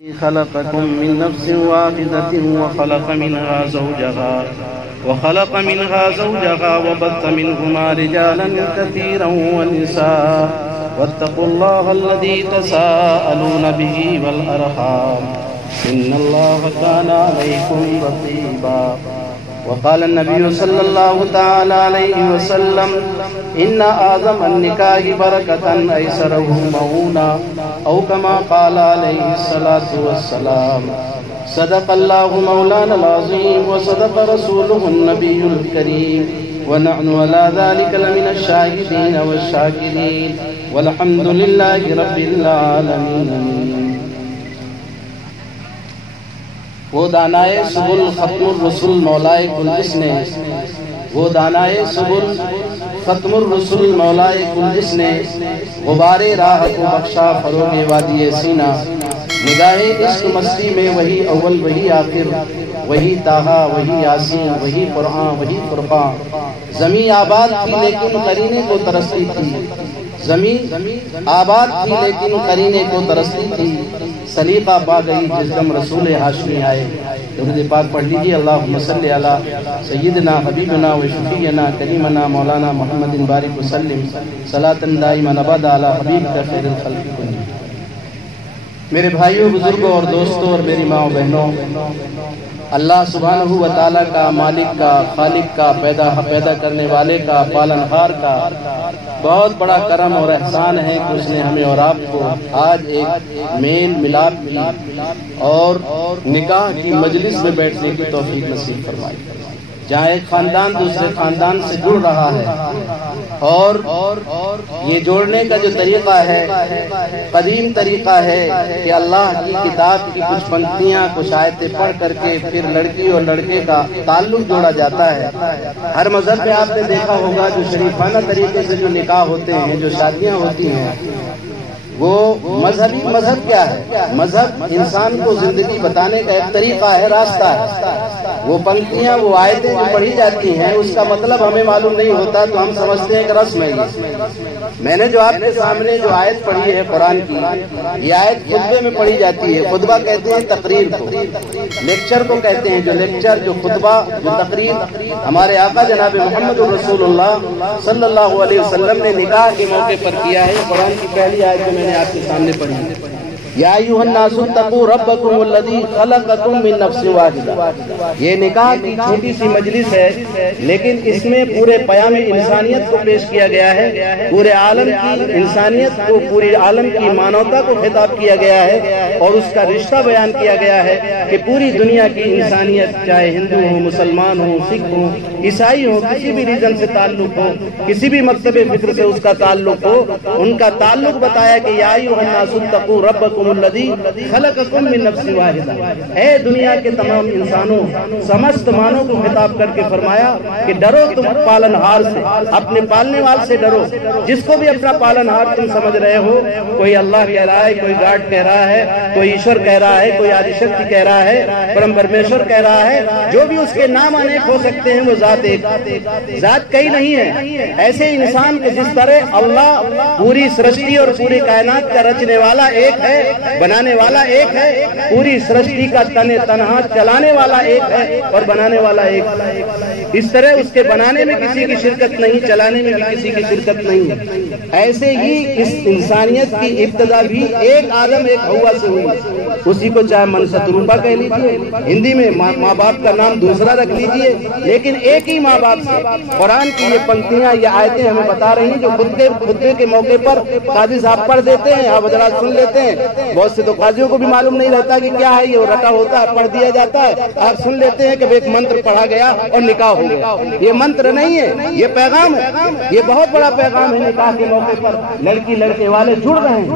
خلقكم من نفس واحدة وخلق منها زوجها وبث منهما رجالا كثيرا ونساء واتقوا الله الذي تساءلون به والأرحام إن الله كان عليكم رقيبا. وقال النبي صلى الله تعالى عليه وسلم إن أعظم النكاح بركة أيسره مؤونة أو كما قال عليه الصلاة والسلام. صدق الله مولانا العظيم وصدق رسوله النبي الكريم ونحن على ذلك لمن الشاهدين والشاكرين والحمد لله رب العالمين. وہ دانائے سبل ختم الرسل مولائے کلجس نے ختم الرسل مولائے کلجس نے غبار راہ کو بخشا فروغ وادی سینہ. نگاہ عشق مستی میں وہی اول وہی آخر، وہی طٰہٰ وہی یاسین وہی قرآن وہی فرقان. زمین آباد تھی لیکن قرینے کو ترستی تھی، زمین آباد تھی لیکن قرینے کو ترستی تھی. سلیقہ پا گئی جس دم رسول ہاشمی آئے. درود پاک پڑھ لیجیے. اللہم صلی علی سیدنا حبیبنا و شفیعنا کریمنا مولانا محمد بارک وسلم صلاۃ دائمہ ابدا علی حبیبک خیر الخلق کلہم. میرے بھائیوں، بزرگوں اور دوستوں اور میری ماں و بہنوں، اللہ سبحانہ و تعالیٰ کا، مالک کا، خالق کا، پیدا کرنے والے کا، پالنہار کا بہت بڑا کرم اور احسان ہے کہ اس نے ہمیں اور آپ کو آج ایک میل ملاپ کی اور نکاح کی مجلس میں بیٹھنے کی توفیق نصیب فرمائی، جہاں ایک خاندان دوسرے خاندان سے جڑ رہا ہے. اور یہ جوڑنے کا جو طریقہ ہے قدیم طریقہ ہے کہ اللہ کی کتاب کی کچھ پنکتیاں کچھ آیتیں پڑھ کر کے پھر لڑکی اور لڑکے کا تعلق جوڑا جاتا ہے. ہر مذہب میں آپ نے دیکھا ہوگا جو شریفانہ طریقے سے جو نکاح ہوتے ہیں، جو شادیاں ہوتی ہیں، وہ مذہب کیا ہے؟ مذہب انسان کو زندگی بتانے کا ایک طریقہ ہے، راستہ ہے. وہ پنکتیاں، وہ آیتیں جو پڑھی جاتی ہیں، اس کا مطلب ہمیں معلوم نہیں ہوتا تو ہم سمجھتے ہیں کہ رسم ہے. میں نے جو آپ کے سامنے جو آیت پڑھی ہے قرآن کی، یہ آیت خطبے میں پڑھی جاتی ہے. خطبہ کہتے ہیں تقریر کو، لیکچر کو کہتے ہیں. جو لیکچر، جو خطبہ، جو تقریر ہمارے آقا جناب محمد رسول اللہ صلی اللہ علیہ وسلم نے نکاح کے موقع پر کیا ہے. قرآن کی پہلی آیت جو میں نے آپ کے سامنے پڑھی ہے، یا ایھا الناس اتقوا ربکم الذی خلقکم من نفس واحدہ. یہ نکاح کی چھوٹی سی مجلس ہے، لیکن اس میں پورے پیام انسانیت کو پیش کیا گیا ہے. پورے عالم کی انسانیت کو، پورے عالم کی مانوتا کو خطاب کیا گیا ہے اور اس کا رشتہ بیان کیا گیا ہے کہ پوری دنیا کی انسانیت، چاہے ہندو ہو، مسلمان ہو، سکھ ہو، عیسائی ہو، کسی بھی ریجن سے تعلق ہو، کسی بھی مکتب فکر سے اس کا تعلق ہو، ان کا تعلق بتایا کہ یا ایھا الناس اتقوا ربکم الذی خلقکم من نفس واحدہ. اے دنیا کے تمام انسانوں، سمست مانوں کو خطاب کر کے فرمایا کہ ڈرو تم پالنہار سے، اپنے پالنے والے سے ڈرو. جس کو بھی اپنا پالنہار تم سمجھ رہے ہو، کوئی اللہ کہہ رہا ہے، کوئی گاڈ کہہ رہا ہے، کوئی ایشور کہہ رہا ہے، کوئی آدی شکتی کہہ رہا ہے، پرم پرمیشور کہہ رہا ہے، جو بھی اس کے نام انیک ہو سکتے ہیں، وہ ذات ایک، ذات کئی نہیں ہے. ایسے انسان کے جس طرح اللہ پوری سرشٹی اور پوری کائنات کا رچنے والا ایک ہے، بنانے والا ایک ہے، پوری سرشٹی کا تنہا چلانے والا ایک ہے اور بنانے والا ایک ہے. اس طرح اس کے بنانے میں کسی کی شرکت نہیں، چلانے میں بھی کسی کی شرکت نہیں. ایسے ہی اس انسانیت کی ابتدا بھی ایک آدم ایک حوا سے ہوئی. اسی کو چاہے منستروپا کہہ لیجیے، ہندی میں ماں باپ کا نام دوسرا رکھ لیجیے، لیکن ایک ہی ماں باپ سے. قرآن کی یہ پنکتیاں، یہ آیتیں ہمیں بتا رہی ہیں جو خطبے کے موقع پر قاضی صاحب پڑھ دیتے ہیں، آپ حضرات سن لیتے ہیں. بہت سے تو قاضیوں کو بھی معلوم نہیں رہتا کہ کیا ہے، یہ رٹا ہوتا ہے، پڑھ دیا جاتا ہے. آپ سن لیتے ہیں کہ ایک منتر پڑھا گیا اور نکاح ہو گیا. یہ منتر نہیں ہے، یہ پیغام ہے. یہ بہت بڑا پیغام ہے. نکاح کے موقع پر لڑکی لڑکے والے جڑ رہے ہیں،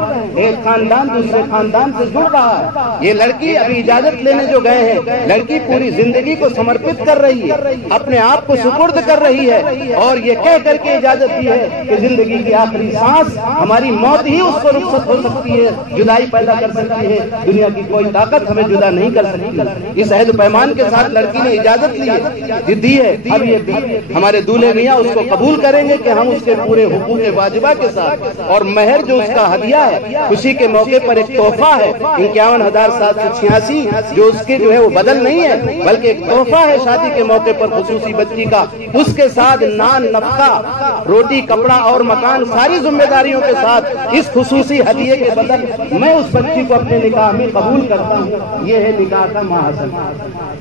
ایک خاندان دوسرے خاندان سے جڑ رہا ہے. یہ لڑکی ابھی اجازت لینے جو گئے ہیں، لڑکی پوری زندگی کو سمرپت کر رہی ہے، اپنے آپ کو سپرد کر رہی ہے اور یہ کہہ کر کے اجازت دی ہے کہ زندگی کی آخری سانس، ہماری موت ہی اس کو رخصت ہو سکتی ہے، جدائی پیدا کر سکتی ہے، دنیا کی کوئی طاقت ہمیں جدا نہیں کر سکتی۔ اس عہد و پیمان کے ساتھ لڑکی نے اجازت لی ہے، دی ہے، اب یہ ہمارے دولہے میاں اس کو قبول کریں گے کہ ہم اس کے پورے حقوق واجبہ کے ساتھ، اور مہر جو اس کا ہدیہ ہے، خوشی کے موقع پر ایک تحفہ ہے 51,786 جو اس کے جو ہے وہ بدل نہیں ہے بلکہ ایک تحفہ ہے شادی کے موقع پر خصوصی بچی کا، اس کے ساتھ نان، نفقہ، روٹی، کپڑا اور مکان، ساری ذمہ داریوں کے ساتھ اس خصوصی ہدیے کے بدل میں اس بچی کو اپنے نکاح میں قبول کرتا ہوں۔ یہ ہے نکاح کا محاسن۔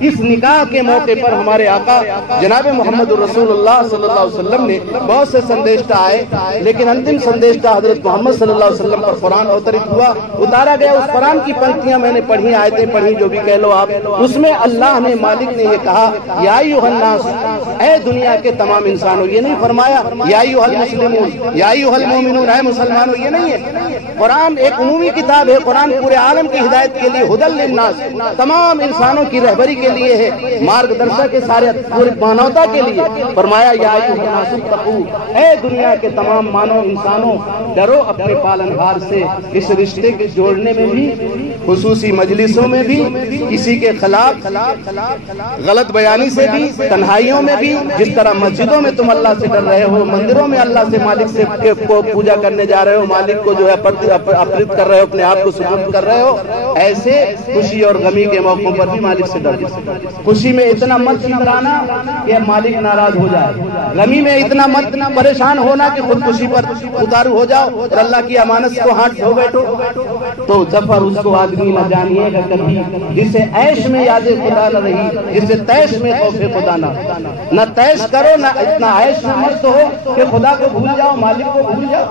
اس نکاح کے موقع پر ہمارے آقا جناب محمد رسول اللہ صلی اللہ علیہ وسلم نے بہت سے سندیشتہ آئے، لیکن انتم سندیشتہ حضرت محمد صلی اللہ علیہ وسلم پر قرآن اوترت ہوا، اتارا گیا۔ اس قرآن کی پنکتیاں میں نے پڑھی، آیتیں پڑھی، جو بھی کہہ لو آپ، اس میں اللہ نے، مالک نے یہ کہا یا ایھا الناس، اے دنیا کے تمام انسانوں، یہ نہیں فرمایا یا ایھا المسلمون، یا ایھا المؤمنون، اے مسلمانوں، یہ نہیں ہے۔ قرآن ایک عمومی کتاب ہے، قرآن پورے عالم کی ہدایت کے لیے، ہدی للناس، تمام انسانوں کی رہبری کے لیے ہے، مارگ درشا کے سارے پوری مانوتا کے لیے۔ فرمایا یا ایھا الناس اتقوا، اے دنیا کے تمام مانو انسانوں، ڈرو اپنے پالنہار سے۔ اس رشتے کے جوڑنے میں بھی، خصوصی مجلسوں میں بھی، کسی کے خلاف غلط بیانی سے بھی، تنہائیوں میں بھی، جس طرح مسجدوں میں تم اللہ سے ڈر رہے ہو، مندروں میں اللہ سے، مالک سے کو پوجا کرنے جا رہے ہو، مالک کو جو ہے اپرت کر رہے ہو، اپنے آپ کو سپرد کر رہے ہو، ایسے خوشی اور غمی کے موقعوں پر بھی مالک سے ڈر۔ خوشی میں اتنا مت چترانا کہ مالک ناراض ہو جائے، غمی میں اتنا مت پریشان ہونا کہ خودکشی پر اتارو ہو جاؤ اور اللہ کی امانت کو ہاتھ دھو بیٹھو۔ تو ظفر اس کو آدمی نہ جانیے گا کبھی جسے عیش میں یاد خدا نہ رہی، جسے تیش میں خوف خدا نہ تیش کرو، نہ اتنا عیش میں مست ہو کہ خدا کو بھول جاؤ، مالک کو بھول جاؤ۔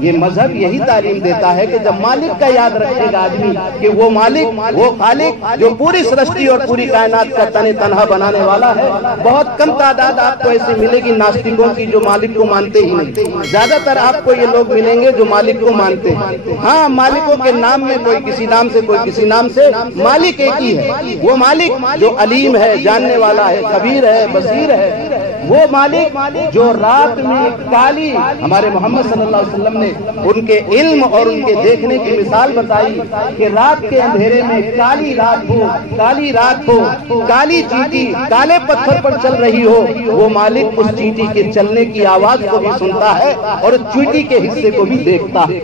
یہ مذہب یہی تعلیم دیتا ہے کہ جب مالک کا یاد رکھے گا آدمی کہ وہ مالک، وہ خالق جو پوری سرشٹی اور پوری کائنات کا تن تنہا بنانے والا ہے۔ بہت کم تعداد آپ کو ایسی ملے گی ناستکوں کی جو مالک کو مانتے ہی نہیں، زیادہ تر آپ کو یہ لوگ ملیں گے جو مالک کو مانتے ہیں۔ ہاں، مالکوں کے نام میں کوئی کسی نام سے، کوئی کسی نام سے، مالک ایک ہی ہے۔ وہ مالک جو علیم ہے، جاننے والا ہے، خبیر ہے، بصیر ہے، وہ مالک جو رات میں کالی، ہمارے محمد صلی اللہ علیہ وسلم نے ان کے علم اور ان کے دیکھنے کی مثال بتائی کہ رات کے اندھیرے میں کالی رات ہو، کالی رات ہو، کالی چیٹی کالے پتھر پر چل رہی ہو، وہ مالک اس چیٹی کے چلنے کی آواز کو بھی سنتا ہے اور چیٹی کے حصے کو بھی دیکھتا ہے۔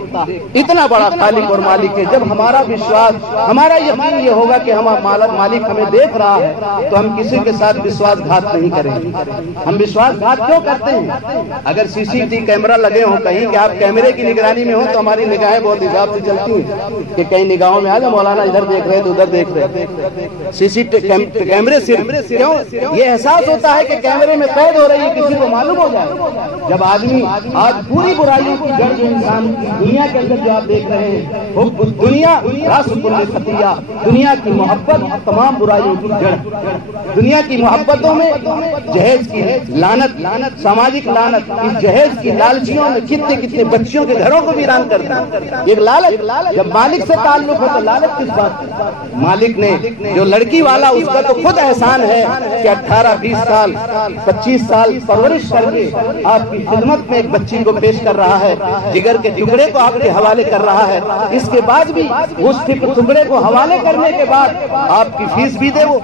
اتنا بڑا خالق اور مالک ہے۔ جب ہمارا وشواس، ہمارا یقین یہ ہوگا کہ ہمارا مالک ہمیں دیکھ رہا ہے تو ہم کسی کے ساتھ وشواس گھات نہیں کریں گے۔ ہم وشواس گھات کیوں کرتے ہیں؟ اگر CCTV کیمرہ لگے ہوں کہیں کہ آپ کیمرے کی نگرانی میں ہوں تو ہماری نگاہیں بہت حساب سے چلتی ہیں کہ کئی نگاہوں میں آجا مولانا ادھر دیکھ رہے تو ادھر دیکھ رہے۔ CCTV کیمرے صرف کیوں؟ یہ احساس ہوتا ہے کہ کیمرے میں قید ہو رہی ہے، کسی کو معلوم ہو جائے۔ جب آدمی آج پوری برائیوں کی جڑ جو انسان دنیا کے اندر جو آپ دیکھ رہے ہیں، وہ دنیا راس کل خطیہ، دنیا کی محبت تمام برائیوں کی جڑ۔ دنیا کی محبتوں میں جہیز کی لعنت، سماجک لعنت، اس جہیز کی لالچیوں میں کتنے کتنے بچیوں کے گھروں کو ویران کر دیا۔ ایک لالچ، جب مالک سے تعلق ہے تو لالچ کس بات کی؟ مالک نے جو لڑکی والا، اس کا تو خود احسان ہے کہ 18 20 سال 25 سال پرورش کر کے آپ کی خدمت میں ایک بچی کو پیش کر رہا ہے، جگر کے ٹکڑے کو آپ کے حوالے کر رہا ہے۔ اس کے بعد بھی اس ٹکڑے کو حوالے کرنے کے بعد آپ کی فیس بھی دے، وہ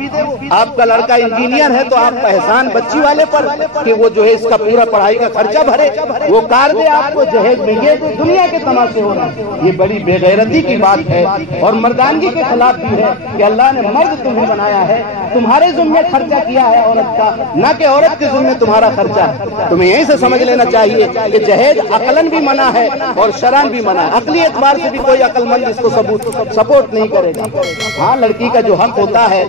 آپ کا لڑکا انجینئر ہے تو آپ کا احسان بچی والے پر کہ وہ جو ہے اس کا پورا پڑھائی کا خرچہ بھرے، وہ کار دے آپ کو جہیز میں۔ یہ تو دنیا کے تماشے ہو رہا ہے۔ یہ بڑی بے غیرتی کی بات ہے اور مردانگی کے خلاف بھی ہے کہ اللہ نے مرد تمہیں بنایا ہے، تمہارے ذمہ خرچہ کیا ہے عورت کا، نہ کہ عورت کے ذمہ تمہارا خرچہ ہے۔ تمہیں یہیں سے سمجھ لینا چاہیے کہ جہیز عقلاً بھی منع ہے اور شرعاً بھی منع ہے۔ عقلی اعتبار سے بھی کوئی عقل مند اس کو سپورٹ نہیں کرے گا۔ ہاں، لڑکی کا جو حق ہوتا ہے،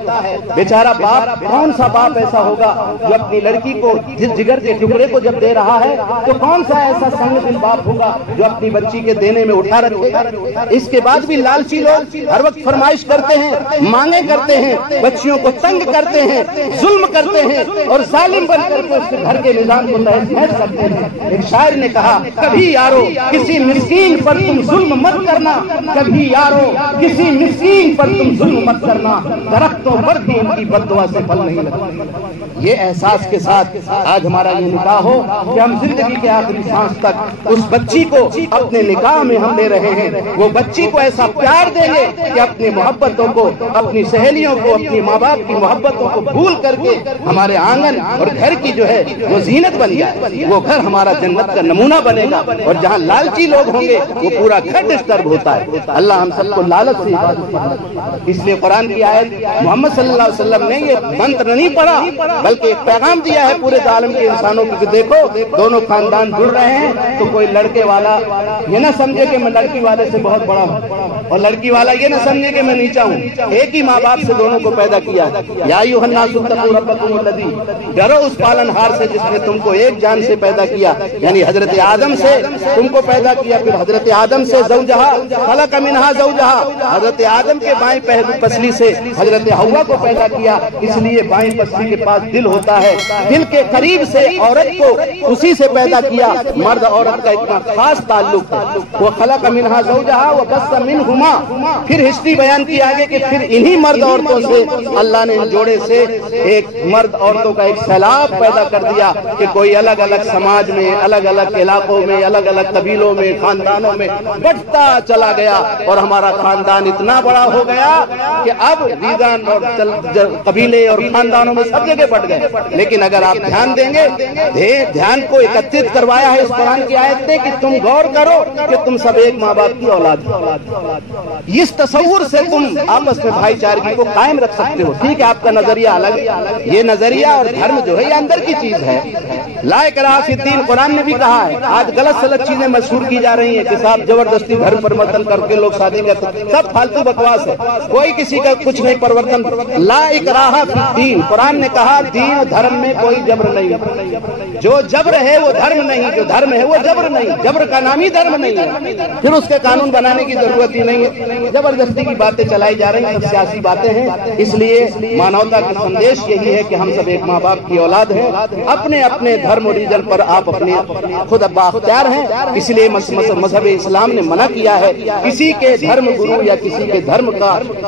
بیچارہ باپ، کون سا باپ ایسا ہوگا جو اپنی لڑکی کو جگر کے ٹکڑے کو جب دے رہا ہے تو کون سا ایسا سنگ دل باپ ہوگا جو اپنی بچی کے دینے میں اٹھا رکھے گا؟ اس کے بعد بھی لالچی لوگ ہر وقت فرمائش کرتے ہیں، مانگیں کرتے ہیں، بچیوں کو تنگ کرتے ہیں، ظلم کرتے ہیں اور ظالم بن کر کے اس کے گھر کے نظام کو تہس نہس کرتے ہیں۔ ایک شاعر نے کہا، کبھی یارو کسی مسکین پر تم ظلم مت کرنا، کبھی یارو کسی مسکین پر تم ظلم مت کرنا، درختوں پر بھی ان کی بد دعا سے پھل نہیں لگتا۔ یہ احساس کے ساتھ آج ہمارا یہ نکاح ہو کہ ہم زندگی کے آخری سانس تک اس بچی کو اپنے نکاح میں ہم لے رہے ہیں، وہ بچی کو ایسا پیار دیں گے کہ اپنی محبتوں کو، اپنی سہیلیوں کو، اپنی ماں باپ کی محبتوں کو بھول کر کے ہمارے آنگن اور گھر کی جو ہے وہ زینت بن جائے، وہ گھر ہمارا جنت کا نمونہ بنے گا۔ اور جہاں لالچی لوگ ہوں گے وہ پورا گھر ڈسٹرب ہوتا ہے۔ اللہ ہم سب کو لالچ سے اس لیے قرآن کی آیت محمد صلی اللہ علیہ وسلم نے یہ منتر نہیں پڑھا بلکہ ایک پیغام دیا ہے پورے عالم کے انسانوں کو کہ دیکھو دونوں خاندان جڑ رہے ہیں تو کوئی لڑکے والا یہ نہ سمجھے کہ میں لڑکی والے سے بہت بڑا ہوں اور لڑکی والا یہ نہ سمجھے کہ میں نیچا ہوں، ایک ہی ماں باپ سے دونوں کو پیدا کیا ہے۔ یا ایھا الناس اتقوا ربکم الذی، ڈرو اس پالن ہار سے جس نے تم کو ایک جان سے پیدا کیا، یعنی حضرت آدم سے تم کو پیدا کیا، پھر حضرت آدم سے زوجہا خلق منہا زوجہا، حضرت آدم کے بائیں پسلی سے حضرت حوا کو پیدا کیا، اس لیے بائیں پسلی کے پاس دل ہوتا ہے، دل کے قریب سے عورت کو اسی سے پیدا کیا۔ مرد عورت کا اتنا خاص تعلق ہے۔ وہ خلق منہا زوجہا وبث منہما، پھر ہسٹری بیان کی آگے کہ پھر انہی مرد عورتوں سے اللہ نے جوڑے سے ایک مرد عورتوں کا ایک سیلاب پیدا کر دیا کہ کوئی الگ الگ سماج میں، الگ الگ علاقوں میں، الگ الگ قبیلوں میں، خاندانوں میں بٹتا چلا گیا، اور ہمارا خاندان اتنا بڑا ہو گیا کہ اب ریزان اور قبیلے اور خاندانوں میں سب جگہ بٹ گئے۔ لیکن اگر آپ دھیان دیں گے، دھیان کو اکترت کروایا ہے اس قرآن کی آیت نے کہ تم غور کرو کہ تم سب ایک ماں باپ کی اولاد ہو، اس تصور سے تم آپس میں بھائی چارگی کو قائم رکھ سکتے ہو۔ ٹھیک ہے آپ کا نظریہ الگ ہے، یہ نظریہ اور دھرم جو ہے یہ اندر کی چیز ہے، لا اکراہ فی الدین قرآن نے بھی کہا ہے۔ آج غلط سلط چیزیں مشہور کی جا رہی ہیں کہ صاحب زبردستی گھر پرورتن کر کے لوگ شادی کرتے ہیں، سب فالتو بکواس ہے، کوئی کسی کا کچھ نہیں پرورتن۔ لا اکراہ فی الدین، قرآن نے کہا دین دھرم میں کوئی جبر نہیں، جو جبر ہے وہ دھرم نہیں، جو دھرم ہے وہ جبر نہیں، جبر کا نام ہی دھرم نہیں ہے، پھر اس کے قانون بنانے کی ضرورت ہی نہیں ہے۔ زبردستی کی باتیں چلائی جا رہی ہیں، سب سیاسی باتیں ہیں، اس لیے مانوتا کا سندیش یہی ہے کہ ہم سب ایک ماں باپ کی اولاد ہیں، اپنے اپنے دھرم اور ریجن پر آپ اپنے خود بااختیار ہیں، اس لیے مذہب اسلام نے منع کیا ہے کسی کے دھرم گرو یا کسی کے دھرم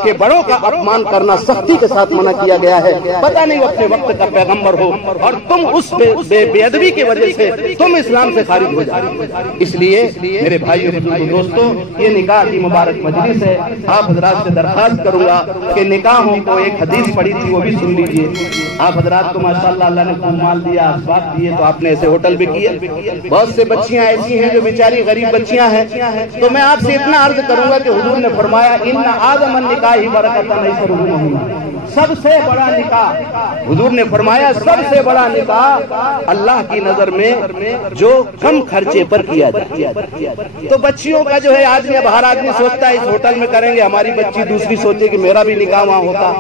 کے بڑوں کا اپمان کرنا سختی کے ساتھ منع کیا گیا ہے۔ پتہ نہیں وہ اپنے وقت کا پیغمبر ہو اور تم اس بے ادبی کی وجہ سے تم اسلام سے خارج ہو جائے۔ اس لیے میرے بھائیوں دوستوں، یہ نکاح کی مبارک مجلس ہے، آپ حضرات سے درخواست کروں گا کہ نکاحوں کو ایک حدیث پڑھی تھی وہ بھی سن لیجئے۔ آپ حضرات کو ماشاءاللہ اللہ نے خوب مال دیا، اسباب دیے، تو آپ نے ایسے ہوٹل بھی کیے، بہت سے بچیاں ایسی ہیں جو بیچاری غریب بچیاں ہیں، تو میں آپ سے اتنا عرض کروں گا کہ حضور نے فرمایا ان اعظم النکاح برکۃ لیس سب سے بڑا نکاح، حضور نے فرمایا سب سے بڑا نکاح اللہ کی نظر میں جو کم خرچے پر کیا جائے۔ تو بچیوں کا جو ہے آدمی، اب ہر آدمی سوچتا ہے اس ہوٹل میں کریں گے، ہماری بچی دوسری سوچے کہ میرا بھی نکاح وہاں ہوتا،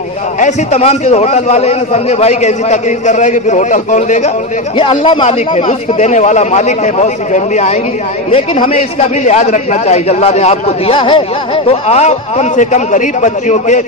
ایسی تمام چیز ہوٹل والے ہیں سمجھے بھائی کہ ایسی تقریر کر رہے ہیں کہ پھر ہوٹل کون لے گا؟ یہ اللہ مالک ہے، رزق دینے والا مالک ہے، بہت سی فیملی آئیں گی، لیکن ہمیں اس کا بھی لحاظ رکھنا چاہیے، اللہ نے آپ کو دیا ہے تو آپ کم سے کم غریب بچیوں کے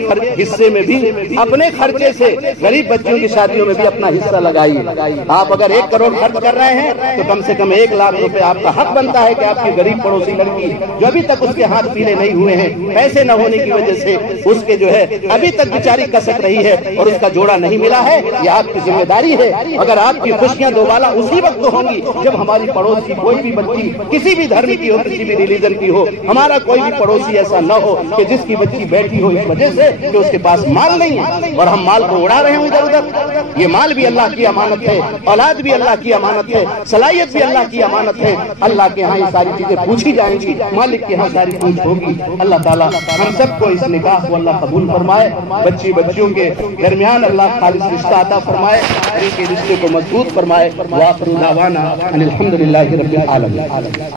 حصے میں بھی اپنے خرچے سے غریب بچیوں کی شادیوں میں بھی اپنا حصہ لگائیے۔ آپ اگر 1 کروڑ خرچ کر رہے ہیں تو کم سے کم 1 لاکھ روپے آپ کا حق بنتا ہے کہ آپ کی غریب پڑوسی لڑکی جو ابھی تک اس کے ہاتھ پیلے نہیں ہوئے ہیں، پیسے نہ ہونے کی وجہ سے اس کے جو ہے ابھی تک بیچاری کسک رہی ہے اور اس کا جوڑا نہیں ملا ہے، یہ آپ کی ذمہ داری ہے۔ اگر آپ کی خوشیاں دوبالا اسی وقت ہوں گی جب ہماری پڑوس کی کوئی بھی بچی کسی بھی دھرم کی ہو، کسی بھی ریلیجن کی ہو، ہمارا کوئی بھی پڑوسی ایسا نہ ہو کہ جس کی بچی بیٹھی ہو اس وجہ سے کہ اس کے پاس مال نہیں ہے اور ہم مال کو اڑا رہے ہیں ادھر ادھر۔ یہ مال بھی اللہ کی امانت ہے، اولاد بھی اللہ کی امانت ہے، صلاحیت بھی اللہ کی امانت ہے۔ اللہ کے ہاں یہ ساری چیزیں پوچھی جائیں گی، مالک کے ہاں ساری پوچھ ہوگی۔ اللہ تعالیٰ ہم سب کو اس نکاح کو اللہ قبول فرمائے، بچیوں کے درمیان اللہ خالص رشتہ عطا فرمائے، ان کے رشتے کو مضبوط فرمائے۔ وآخر دعوانا ان الحمد للہ رب العالمین۔